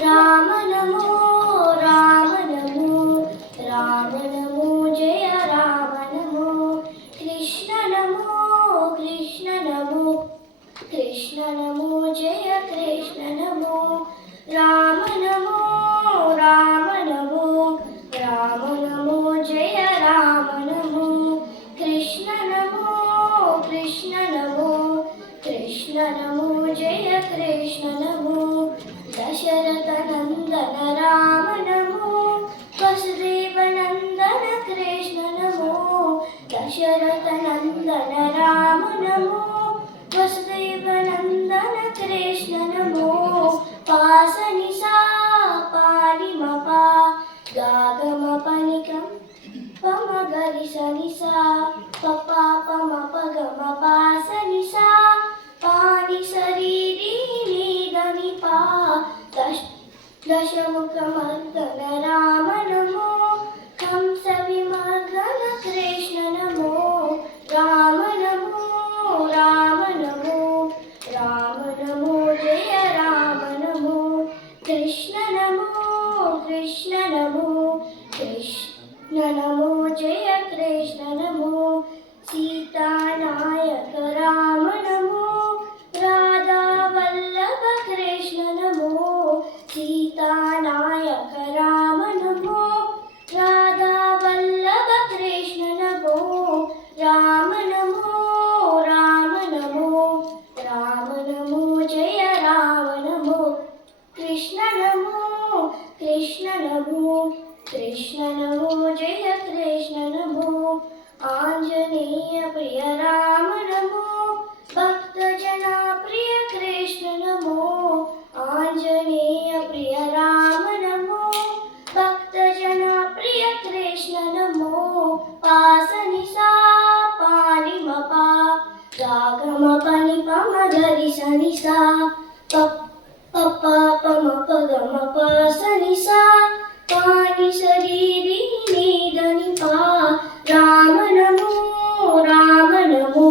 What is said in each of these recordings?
राम नमो राम नमो राम नमो जय राम नमो कृष्ण नमो कृष्ण नमो कृष्ण नमो जय कृष्ण नमो राम नमो राम नमो राम नमो जय राम नमो कृष्ण नमो कृष्ण नमो कृष्ण नमो जय कृष्ण नमो दशरथ नंदन राम नमो वसुदेव नंदन कृष्ण नमो दशरथ नंदन राम नमो वसुदेव नंदन कृष्ण नमो पासनि सा पानि मपा गागम पनिकं पमगरि सनि सा पपा पम पगम पासनि सा पानि शरीरी नी पा दशमुखमर्दन राम नमो कंस विमर्दन कृष्ण नमो राम नमो राम नमो राम नमो जय राम नमो कृष्ण नमो कृष्ण नमो कृष्ण नमो जय कृष्ण नमो सीतानायक राम नमो राधा वल्लभ कृष्ण नमो सीतानायक राम नमो राधा वल्लभ कृष्ण नमो राम नमो राम नमो राम नमो जय राम नमो कृष्ण नमो कृष्ण नमो कृष्ण नमो जय कृष्ण नमो आंजनेय प्रिय राम नमो भक्त जना प्रिय कृष्ण नमो आंजनेय प्रिय राम नमो भक्त जना प्रिय कृष्ण नमो पासनि सा पानि मपा गागम पनि पम गरि सनि सा पप्पा पम पगम पासनि सा पानि शरीरी नी पा राम नमो राम नमो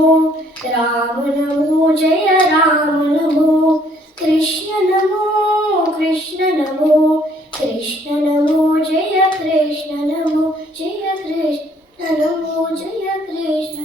राम नमो जय राम नमो कृष्ण नमो कृष्ण नमो कृष्ण नमो जय कृष्ण नमो जय कृष्ण नमो जय कृष्ण